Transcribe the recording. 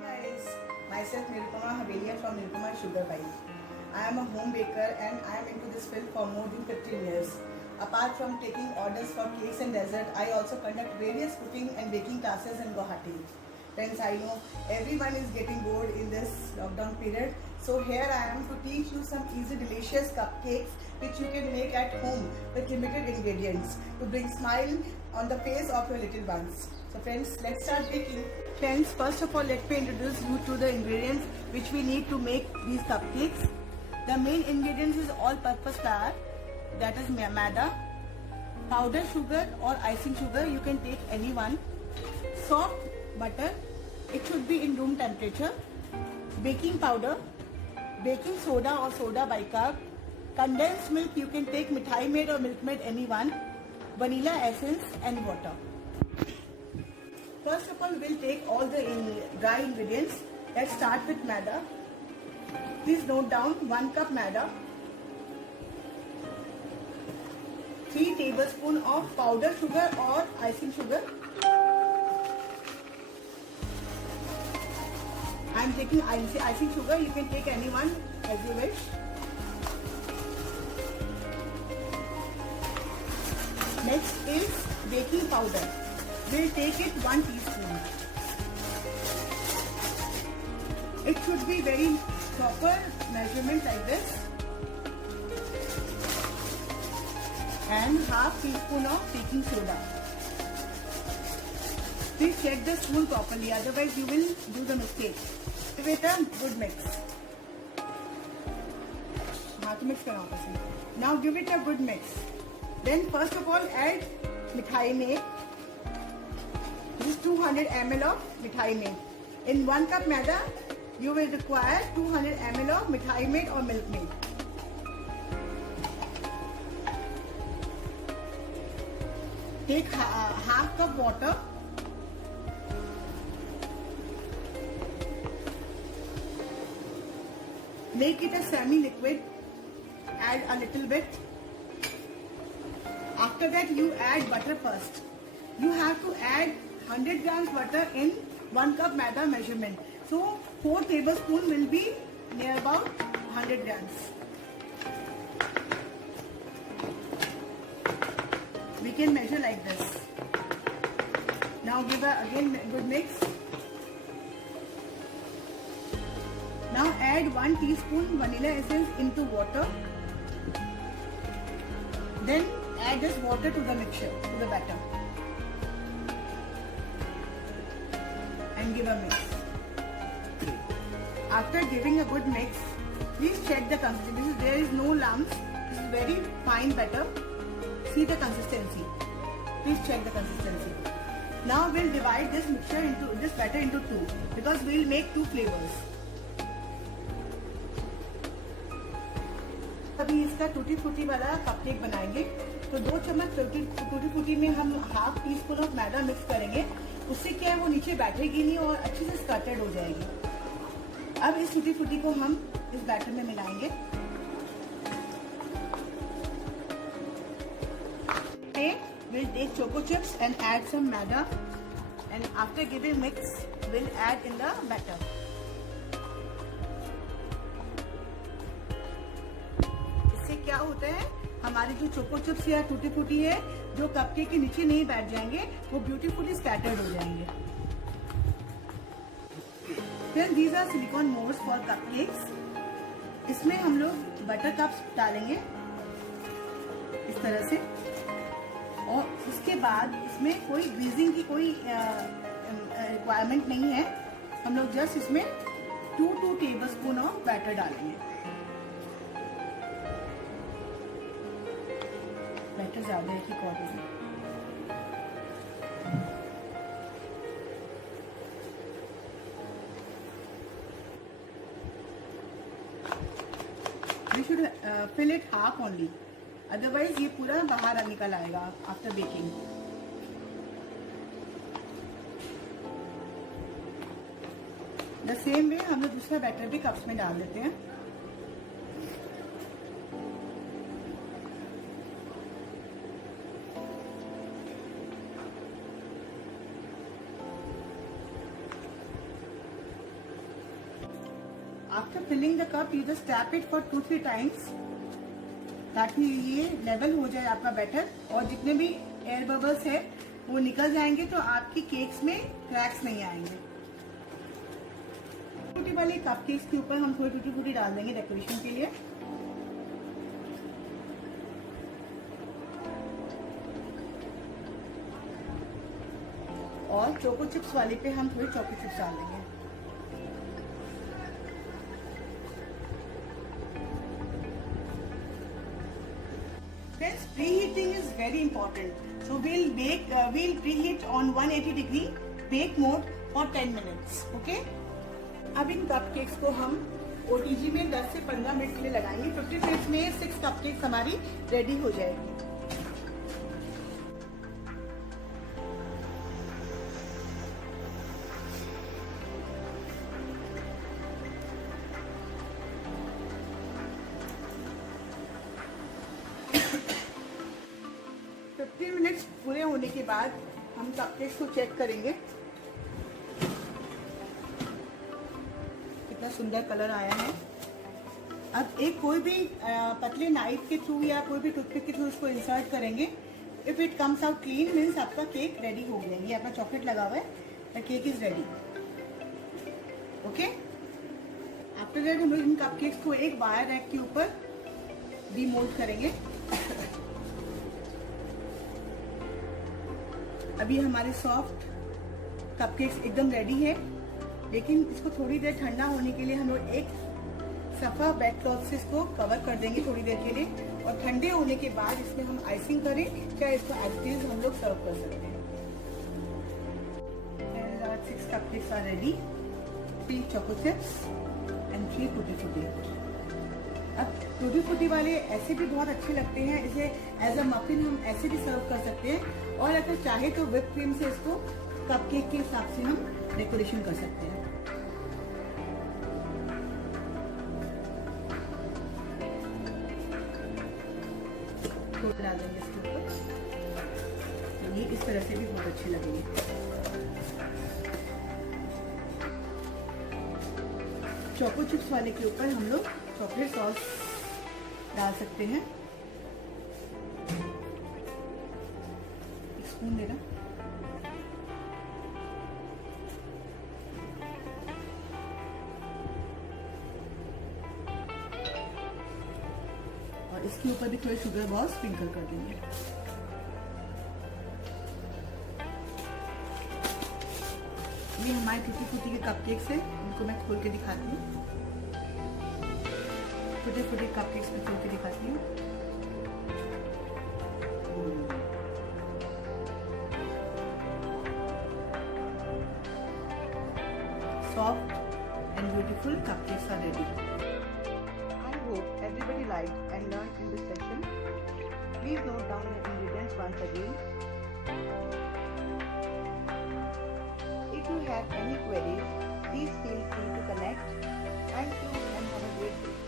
guys, myself Nirupama Havelia from Nirupama Sugar Bite. I am a home baker and I am into this field for more than 15 years. Apart from taking orders for cakes and dessert, I also conduct various cooking and baking classes in Guwahati. Friends, I know everyone is getting bored in this lockdown period. So here I am to teach you some easy delicious cupcakes which you can make at home with limited ingredients to bring smile on the face of your little ones. So friends, let's start baking. Friends, first of all let me introduce you to the ingredients which we need to make these cupcakes. The main ingredients is all-purpose flour, that is maida, powdered sugar or icing sugar, you can take any one, soft butter, it should be in room temperature, baking powder, baking soda or soda bicarb, condensed milk, you can take Mithai Maid or Milk Maid, any one, vanilla essence and water. First of all, we'll take all the dry ingredients. Let's start with maida. Please note down 1 cup maida, 3 tablespoons of powdered sugar or icing sugar. I am taking icing sugar, you can take any one as you wish. Next is baking powder. We'll take it 1 teaspoon. It should be very proper measurement like this. And half teaspoon of baking soda. Please check the spoon properly, otherwise you will do the mistake. Give it a good mix. Now give it a good mix. Then first of all add Mithai Maid. This is 200 ml of Mithai Maid. In 1 cup maida, you will require 200 ml of Mithai Maid or Milk Maid. Take half cup water. Make it a semi-liquid. Add a little bit. After that, you add butter first. You have to add 100 grams butter in 1 cup maida measurement. So 4 tablespoons will be near about 100 grams. We can measure like this. Now give again a good mix. Now add 1 teaspoon vanilla essence into water. Then add this water to the mixture, to the batter. And give a mix. After giving a good mix, please check the consistency. There is no lumps. This is very fine batter. See the consistency. Please check the consistency. Now we'll divide this batter into 2 because we'll make 2 flavors. अभी इसका टूटी फूटी वाला cupcake बनाएंगे तो 2 चम्मच टूटी फूटी में हम half tea spoon of maida mix करेंगे. उससे क्या है वो नीचे बैठेगी नहीं और अच्छे से स्कर्टेड हो जाएगी. अब इस टूटी फूटी को हम इस बैटर में मिलाएंगे. We'll take choco chips and add some maida, and after giving mix, we'll add in the batter. इससे क्या होता है, हमारी जो चोको चिप्स या टूटी फूटी है जो कपकेक के नीचे नहीं बैठ जाएंगे, वो ब्यूटीफुली स्कैटर्ड हो जाएंगे. Then these are silicone molds for cupcakes. इसमें हम लोग बटर कप्स डालेंगे इस तरह से. और उसके बाद इसमें कोई ग्रीजिंग की कोई रिक्वायरमेंट नहीं है. हम लोग जस्ट इसमें 2 टेबलस्पून ऑफ बैटर डालेंगे. बैटर ज्यादा है कि quantity. We should fill it half only. Otherwise ये पूरा बाहर निकल आएगा after baking. The same way हम लोग दूसरा बैटर भी कप्स में डाल देते हैं. After filling the cup you just tap it for 2-3 times ताकि ये लेवल हो जाए आपका बैटर, और जितने भी एयर बबल्स है वो निकल जाएंगे तो आपकी केक्स में क्रैक्स नहीं आएंगे। टूटी वाले कप केक्स के ऊपर हम थोड़ी टूटी फूटी डाल देंगे डेकोरेशन के लिए। और चोको चिप्स वाले पे हम थोड़ी चोको चिप्स डाल देंगे। Friends, preheating is very important. So we'll preheat on 180 degree bake mode for 10 minutes. Okay? अब इन कपकेक्स को हम OTG में 10 से 15 मिनट के लिए लगाएंगे। 50 मिनट्स में 6 कपकेक्स हमारी रेडी हो जाएगी। मिनट्स पूरे होने के बाद हम कपकेक्स को चेक करेंगे कितना सुंदर कलर आया है। अब एक कोई भी पतले नाइफ के थ्रू या कोई भी टूथपिक के थ्रू इसको इंसर्ट करेंगे। If it comes out clean means आपका केक रेडी हो गया। ये आपका चॉकलेट लगा हुआ है, the cake is ready. Okay, after that हम लोग इन कपकेक्स को एक वायर रैक के ऊपर डीमोल्ड करेंगे। अभी हमारे सॉफ्ट कपकेक्स एकदम रेडी है, लेकिन इसको थोड़ी देर ठंडा होने के लिए हम लोग एक सफा बेड क्लॉथ से इसको कवर कर देंगे थोड़ी देर के लिए, और ठंडे होने के बाद इसमें हम आइसिंग करें, चाहे इसको एज इट इज हम लोग सर्व कर सकते हैं। 6 cupcakes are ready, 3 choco chips and 3 tutti frutti। अब टूटी फूटी वाले ऐसे भी बहुत अच्छे लगते हैं, इसे एज अ मफिन हम ऐसे भी सर्व कर सकते हैं, और अगर चाहे तो व्हिप क्रीम से इसको कपकेक के हिसाब से हम डेकोरेशन कर सकते हैं। थोड़ा डाल देंगे इसके ऊपर, तो ये इस तरह से भी बहुत अच्छे लगेंगे। चोको चिप्स वाले के ऊपर हम लोग चॉकलेट सॉस डाल सकते हैं। एक स्पून देना। और इसके ऊपर भी थोड़े शुगर बॉल्स स्प्रिंकल कर देंगे। ये हमारे टूटी फूटी के कपकेक्स है, इनको मैं खोल के दिखाती हूँ। छोटे छोटे कपकेक्स में खोल के दिखाती हूँ। Soft and beautiful cupcakes are ready. I hope everybody liked and learned in this session. Please note down the ingredients once again. If you have any queries, please feel free to connect. Thank you and have a great day.